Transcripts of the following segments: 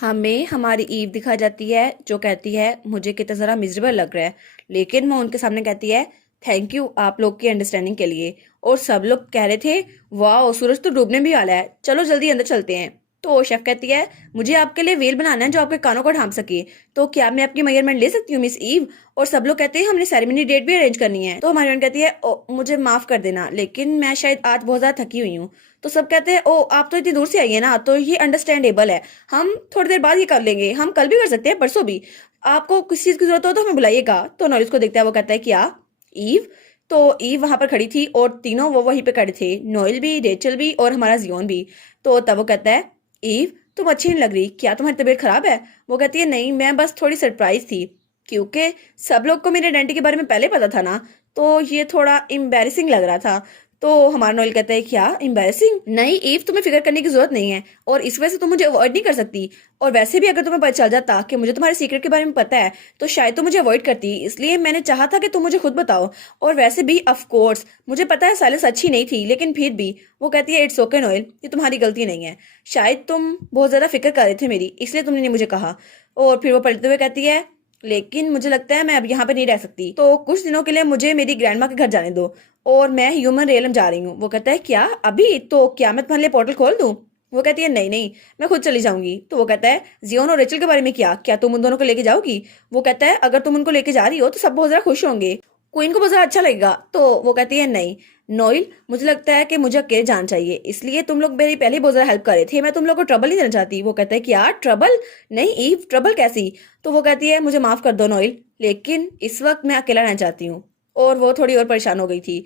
हमें हमारी ईव दिखा जाती है जो कहती है मुझे कितना ज़रा मिजरेबल लग रहा है। लेकिन वो उनके सामने कहती है थैंक यू आप लोग की अंडरस्टैंडिंग के लिए। और सब लोग कह रहे थे वाह सूरज तो डूबने भी वाला है, चलो जल्दी अंदर चलते हैं। तो शेफ कहती है मुझे आपके लिए वेल बनाना है जो आपके कानों को ढांप सके, तो क्या मैं आपकी मेजरमेंट ले सकती हूँ मिस ईव। और सब लोग कहते हैं हमने सेरेमनी डेट भी अरेंज करनी है। तो हमारी बहन कहती है ओ मुझे माफ कर देना लेकिन मैं शायद आज बहुत ज्यादा थकी हुई हूँ। तो सब कहते हैं ओ आप तो इतनी दूर से आई है ना, तो ये अंडरस्टैंडेबल है, हम थोड़ी देर बाद ये कर लेंगे, हम कल भी कर सकते हैं परसों भी। आपको किसी चीज की जरूरत हो तो हमें बुलाइएगा। तो नॉरिस को देखता है, वो कहता है क्या ईव। तो ईव वहां पर खड़ी थी और तीनों वो वहीं पे खड़े थे, नोएल भी, रेचल भी और हमारा जियोन भी। तो तब वो कहता है ईव तुम अच्छी नहीं लग रही, क्या तुम्हारी तबीयत खराब है। वो कहती है नहीं मैं बस थोड़ी सरप्राइज थी, क्योंकि सब लोग को मेरे आइडेंटिटी के बारे में पहले पता था ना, तो ये थोड़ा एम्बेरसिंग लग रहा था। तो हमारा नोएल कहता है क्या एम्बेरसिंग, नहीं ईव तुम्हें फिक्र करने की जरूरत नहीं है और इस वजह से तुम मुझे अवॉइड नहीं कर सकती। और वैसे भी अगर तुम्हें पता चल जाता कि मुझे तुम्हारे सीक्रेट के बारे में पता है तो शायद तुम मुझे अवॉइड करती, इसलिए मैंने चाहा था कि तुम मुझे खुद बताओ। और वैसे भी ऑफ कोर्स मुझे पता है साइलेंस अच्छी नहीं थी लेकिन फिर भी। वो कहती है इट्स ओके नोएल, ये तुम्हारी गलती नहीं है, शायद तुम बहुत ज्यादा फिक्र कर रहे थे मेरी इसलिए तुमने नहीं मुझे कहा। और फिर वो पलटते हुए कहती है लेकिन मुझे लगता है मैं अब यहाँ पे नहीं रह सकती, तो कुछ दिनों के लिए मुझे मेरी ग्रैंडमा के घर जाने दो और मैं ह्यूमन रियलम जा रही हूँ। वो कहता है क्या अभी, तो क्या मैं तुम्हारे लिए पोर्टल खोल दूँ। वो कहती है नहीं नहीं मैं खुद चली जाऊंगी। तो वो कहता है जियोन और रेचल के बारे में क्या, क्या तुम उन दोनों को लेके जाओगी। वो कहता है अगर तुम उनको लेके जा रही हो तो सब बहुत ज्यादा खुश होंगे, क्वीन को बहुत ज्यादा अच्छा लगेगा। तो वो कहती है नहीं नोइल, मुझे लगता है कि मुझे अकेले जाना चाहिए, इसलिए तुम लोग मेरी पहले ही बहुत ज्यादा हेल्प कर रहे थे, मैं तुम लोग को ट्रबल नहीं देना चाहती। वो कहता है कि यार ट्रबल नहीं ईव, ट्रबल कैसी। तो वो कहती है मुझे माफ कर दो नोइल, लेकिन इस वक्त मैं अकेला रहना चाहती हूँ। और वो थोड़ी और परेशान हो गई थी।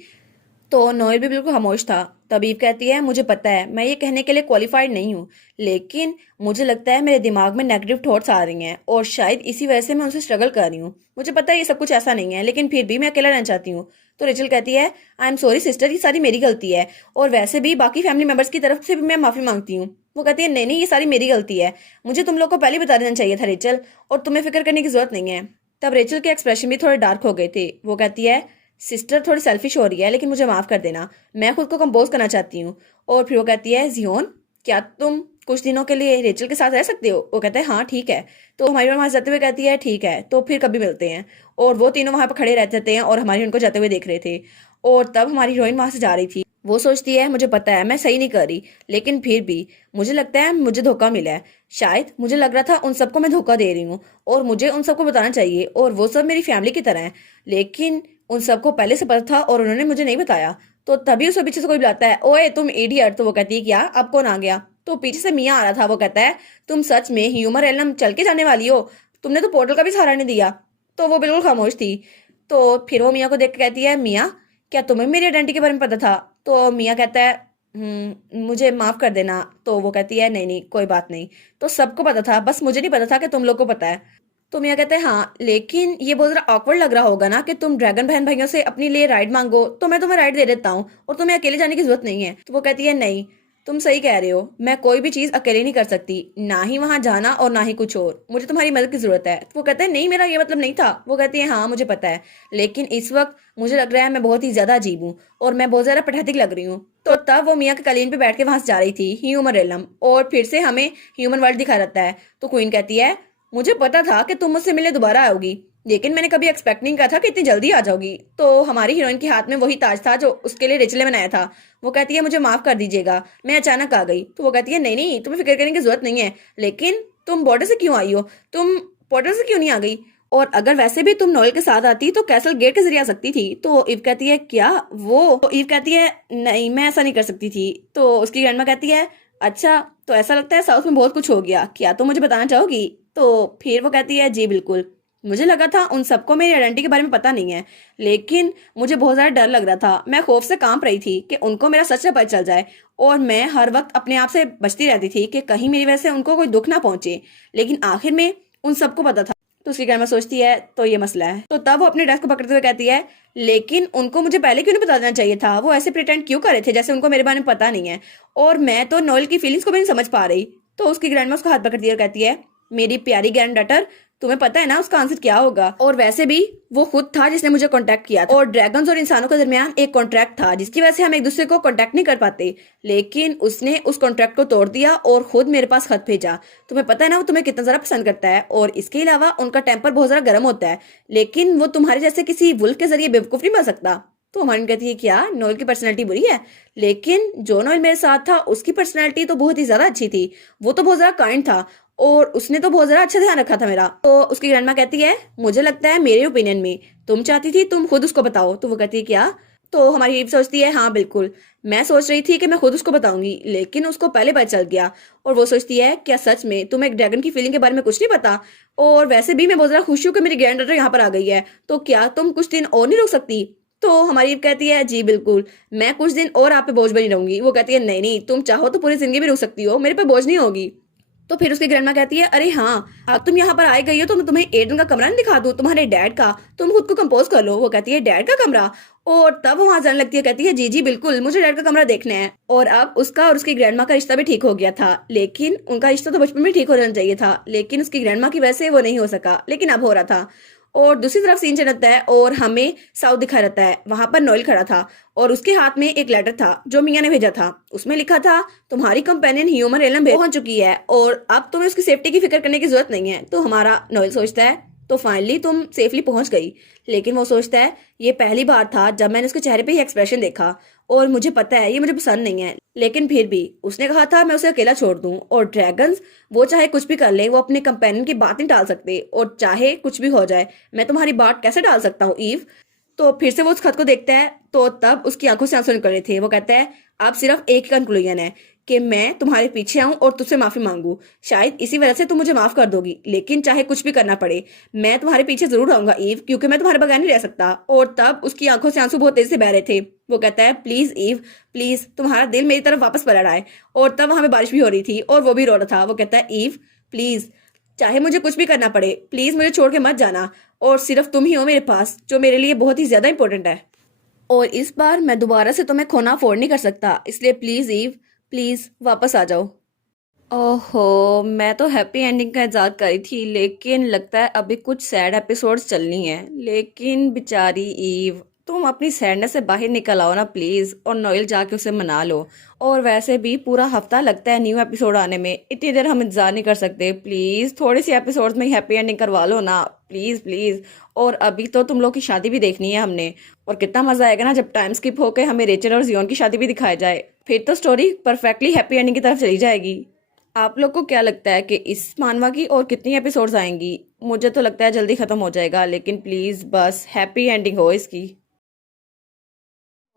तो नोएल भी बिल्कुल खामोश था। तब ईव कहती है मुझे पता है मैं ये कहने के लिए क्वालिफाइड नहीं हूँ, लेकिन मुझे लगता है मेरे दिमाग में नेगेटिव थॉट्स आ रही हैं और शायद इसी वजह से मैं उनसे स्ट्रगल कर रही हूँ। मुझे पता है ये सब कुछ ऐसा नहीं है लेकिन फिर भी मैं अकेला रहना चाहती हूँ। तो रेचल कहती है आई एम सॉरी सिस्टर, ये सारी मेरी गलती है और वैसे भी बाकी फैमिली मेंबर्स की तरफ से भी मैं माफी मांगती हूँ। वो कहती है नहीं नहीं ये सारी मेरी गलती है, मुझे तुम लोग को पहले बता देना चाहिए था रेचल, और तुम्हें फिक्र करने की जरूरत नहीं है। तब रेचल के एक्सप्रेशन भी थोड़े डार्क हो गए थे। वो कहती है सिस्टर थोड़ी सेल्फिश हो रही है लेकिन मुझे माफ कर देना, मैं खुद को कंपोज करना चाहती हूँ। और फिर वो कहती है जियोन क्या तुम कुछ दिनों के लिए रेचल के साथ रह सकते हो। वो कहता है हाँ ठीक है। तो हमारी वहां जाते हुए कहती है ठीक है तो फिर कभी मिलते हैं। और वो तीनों वहां पर खड़े रहते हैं और हमारी उनको जाते हुए देख रहे थे। और तब हमारी हीरोइन वहां से जा रही थी। वो सोचती है मुझे पता है मैं सही नहीं कर रही, लेकिन फिर भी मुझे लगता है मुझे धोखा मिला है, शायद मुझे लग रहा था उन सबको मैं धोखा दे रही हूँ और मुझे उन सबको बताना चाहिए और वो सब मेरी फैमिली की तरह है, लेकिन उन सबको पहले से पता था और उन्होंने मुझे नहीं बताया। तो तभी उसके पीछे से कोई बुलाता है ओए तुम इडियट। तो वो कहती है क्या अब कौन आ गया। तो पीछे से मियाँ आ रहा था। वो कहता है तुम सच में ह्यूमर एलम चल के जाने वाली हो, तुमने तो पोर्टल का भी सहारा नहीं दिया। तो वो बिल्कुल खामोश थी। तो फिर वो मियाँ को देख के कहती है मियाँ क्या तुम्हें मेरी आइडेंटिटी के बारे में पता था। तो मियाँ कहता है मुझे माफ कर देना। तो वो कहती है नहीं नहीं कोई बात नहीं, तो सबको पता था बस मुझे नहीं पता था कि तुम लोग को पता है। तो मियाँ कहते हैं हाँ लेकिन ये बहुत जरा ऑकवर्ड लग रहा होगा ना कि तुम ड्रैगन बहन भाइयों से अपने लिए राइड मांगो, तो मैं तुम्हें राइड दे देता हूँ और तुम्हें अकेले जाने की जरूरत नहीं है। तो वो कहती है नहीं तुम सही कह रहे हो, मैं कोई भी चीज अकेले नहीं कर सकती, ना ही वहां जाना और ना ही कुछ और, मुझे तुम्हारी मदद की जरूरत है। तो वो कहते हैं नहीं मेरा ये मतलब नहीं था। वो कहती है हाँ मुझे पता है, लेकिन इस वक्त मुझे लग रहा है मैं बहुत ही ज्यादा अजीब हूँ और मैं बहुत ज्यादा पठैतिक लग रही हूँ। तो तब वो मियाँ के कालीन पे बैठ के वहां से जा रही थी ह्यूमन रेलम और फिर से हमें ह्यूमन वर्ल्ड दिखा रहता है। तो क्वीन कहती है मुझे पता था कि तुम मुझसे मिलने दोबारा आओगी, लेकिन मैंने कभी एक्सपेक्ट नहीं करा था कि इतनी जल्दी आ जाओगी। तो हमारी हीरोइन के हाथ में वही ताज था जो उसके लिए रेचल ने बनाया था। वो कहती है मुझे माफ कर दीजिएगा मैं अचानक आ गई। तो वो कहती है नहीं नहीं तुम्हें फिक्र करने की जरूरत नहीं है, लेकिन तुम बॉर्डर से क्यों आई हो, तुम पोर्टल से क्यों नहीं आ गई, और अगर वैसे भी तुम नोएल के साथ आती तो कैसल गेट के जरिए आ सकती थी। तो ईव कहती है क्या वो, तो ईव कहती है नहीं मैं ऐसा नहीं कर सकती थी। तो उसकी ग्रैंडमा कहती है अच्छा तो ऐसा लगता है साउथ में बहुत कुछ हो गया, क्या तुम मुझे बताना चाहोगी। तो फिर वो कहती है जी बिल्कुल, मुझे लगा था उन सबको मेरी आइडेंटिटी के बारे में पता नहीं है, लेकिन मुझे बहुत ज्यादा डर लग रहा था, मैं खौफ से कांप रही थी कि उनको मेरा सच न पता चल जाए, और मैं हर वक्त अपने आप से बचती रहती थी कि कहीं मेरी वजह से उनको कोई दुख ना पहुंचे, लेकिन आखिर में उन सबको पता था। तो उसकी ग्रैंडमा सोचती है तो ये मसला है। तो तब वो अपने ड्रेस को पकड़ते हुए कहती है लेकिन उनको मुझे पहले क्यों नहीं बता देना चाहिए था, वो ऐसे प्रिटेंड क्यों कर रहे थे जैसे उनको मेरे बारे में पता नहीं है, और मैं तो नोएल की फीलिंग्स को भी नहीं समझ पा रही। तो उसकी ग्रैंडमा उसका हाथ पकड़ती है और कहती है मेरी प्यारी ग्रैंड डॉटर, तुम्हें पता है ना उसका आंसर क्या होगा। और वैसे भी वो खुद था जिसने मुझे कांटेक्ट किया था और ड्रैगन्स और इंसानों के दरमियान एक कॉन्ट्रैक्ट था जिसकी वजह से हम एक दूसरे को कांटेक्ट नहीं कर पाते, लेकिन उसने उस कॉन्ट्रैक्ट को तोड़ दिया और खुद मेरे पास खत भेजा। तुम्हें पता है ना वो तुम्हें कितना ज्यादा पसंद करता है और इसके अलावा उनका टेम्पर बहुत ज्यादा गर्म होता है, लेकिन वो तुम्हारे जैसे किसी वुल्फ के जरिए बेवकूफ नहीं बन सकता। तो हमारी कहती है क्या नोएल की पर्सनैलिटी बुरी है, लेकिन जो नोएल मेरे साथ था उसकी पर्सनैलिटी तो बहुत ही ज्यादा अच्छी थी। वो तो बहुत ज्यादा काइंड था और उसने तो बहुत ज्यादा अच्छा ध्यान रखा था मेरा। तो उसकी ग्रैंडमा कहती है मुझे लगता है मेरे ओपिनियन में तुम चाहती थी तुम खुद उसको बताओ। तो वो कहती है क्या। तो हमारी ईव सोचती है हाँ बिल्कुल, मैं सोच रही थी कि मैं खुद उसको बताऊंगी, लेकिन उसको पहले पता चल गया। और वो सोचती है क्या सच में तुम्हें एक ड्रैगन की फीलिंग के बारे में कुछ नहीं पता। और वैसे भी मैं बहुत ज्यादा खुश हूँ कि मेरी ग्रैंड डॉटर यहाँ पर आ गई है, तो क्या तुम कुछ दिन और नहीं रुक सकती। तो हमारी ईव कहती है जी बिल्कुल, मैं कुछ दिन और आप पे बोझ बनी रहूंगी। वो कहती है नहीं नहीं, तुम चाहो तो पूरी जिंदगी भी रुक सकती हो, मेरे पे बोझ नहीं होगी। तो फिर उसकी ग्रैंडमा कहती है अरे हाँ अब तुम यहाँ पर आए गई हो तो मैं तुम्हें एडन का कमरा नहीं दिखा दूँ, तुम्हारे डैड का, तुम खुद को कंपोज कर लो। वो कहती है डैड का कमरा। और तब वो वहां जाने लगती है, कहती है जी जी बिल्कुल मुझे डैड का कमरा देखना है। और अब उसका और उसकी ग्रैंडमा का रिश्ता भी ठीक हो गया था, लेकिन उनका रिश्ता तो बचपन में ठीक हो जाना चाहिए था, लेकिन उसकी ग्रैंडमा की वजह से वो नहीं हो सका, लेकिन अब हो रहा था। और दूसरी तरफ सीन चलता है और हमें साउथ दिखा रहता है, वहां पर नोएल खड़ा था और उसके हाथ में एक लेटर था जो मिया ने भेजा था। उसमें लिखा था तुम्हारी कंपेनियन ह्यूमन एलम पहुंच चुकी है और अब तुम्हें उसकी सेफ्टी की फिक्र करने की जरूरत नहीं है। तो हमारा नोएल सोचता है तो फाइनली तुम सेफली पहुंच गई, लेकिन वो सोचता है ये पहली बार था जब मैंने उसके चेहरे पे ये एक्सप्रेशन देखा और मुझे पता है ये मुझे पसंद नहीं है, लेकिन फिर भी उसने कहा था मैं उसे अकेला छोड़ दूं। और ड्रैगन्स वो चाहे कुछ भी कर ले, वो अपने कंपेनियन की बात नहीं टाल सकते और चाहे कुछ भी हो जाए मैं तुम्हारी बात कैसे टाल सकता हूँ ईव। तो फिर से वो उस खत को देखता है तो तब उसकी आंखों से आंसू निकल रहे थे। वो कहता है अब सिर्फ एक ही कंक्लूजन है कि मैं तुम्हारे पीछे आऊं और तुझसे माफी मांगू, शायद इसी वजह से तुम मुझे माफ कर दोगी, लेकिन चाहे कुछ भी करना पड़े मैं तुम्हारे पीछे जरूर आऊंगा ईव, क्योंकि मैं तुम्हारे बगैर नहीं रह सकता। और तब उसकी आंखों से आंसू बहुत तेज से बह रहे थे। वो कहता है प्लीज ईव प्लीज तुम्हारा दिल मेरी तरफ वापस पलट आए। और तब वहां पे बारिश भी हो रही थी और वो भी रो रहा था। वो कहता है ईव प्लीज चाहे मुझे कुछ भी करना पड़े प्लीज मुझे छोड़ के मत जाना, और सिर्फ तुम ही हो मेरे पास जो मेरे लिए बहुत ही ज्यादा इंपॉर्टेंट है, और इस बार मैं दोबारा से तुम्हें खोना अफोर्ड नहीं कर सकता, इसलिए प्लीज ईव प्लीज वापस आ जाओ। ओहो मैं तो हैप्पी एंडिंग का इंतजार करी थी, लेकिन लगता है अभी कुछ सैड एपिसोड्स चलनी है। लेकिन बेचारी ईव तुम अपनी सैडनेस से बाहर निकल आओ ना प्लीज, और नोएल जाके उसे मना लो। और वैसे भी पूरा हफ्ता लगता है न्यू एपिसोड आने में, इतनी देर हम इंतजार नहीं कर सकते, प्लीज थोड़ी सी एपिसोड्स में हैप्पी एंडिंग करवा लो ना प्लीज प्लीज। और अभी तो तुम लोग की शादी भी देखनी है हमने, और कितना मजा आएगा ना जब टाइम स्किप होकर हमें रेचल और जियोन की शादी भी दिखाया जाए, फिर तो स्टोरी परफेक्टली हैप्पी एंडिंग की तरफ चली जाएगी। आप लोग को क्या लगता है कि इस मानवा की और कितनी एपिसोड्स आएंगी? मुझे तो लगता है जल्दी खत्म हो जाएगा, लेकिन प्लीज बस हैप्पी एंडिंग हो इसकी।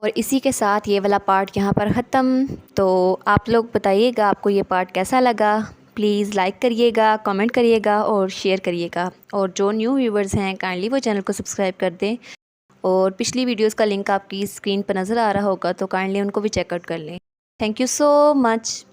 और इसी के साथ ये वाला पार्ट यहाँ पर ख़त्म। तो आप लोग बताइएगा आपको ये पार्ट कैसा लगा। प्लीज़ लाइक करिएगा, कमेंट करिएगा और शेयर करिएगा। और जो न्यू व्यूवर्स हैं काइंडली वो चैनल को सब्सक्राइब कर दें। और पिछली वीडियोस का लिंक आपकी स्क्रीन पर नज़र आ रहा होगा, तो काइंडली उनको भी चेकआउट कर लें। Thank you so much.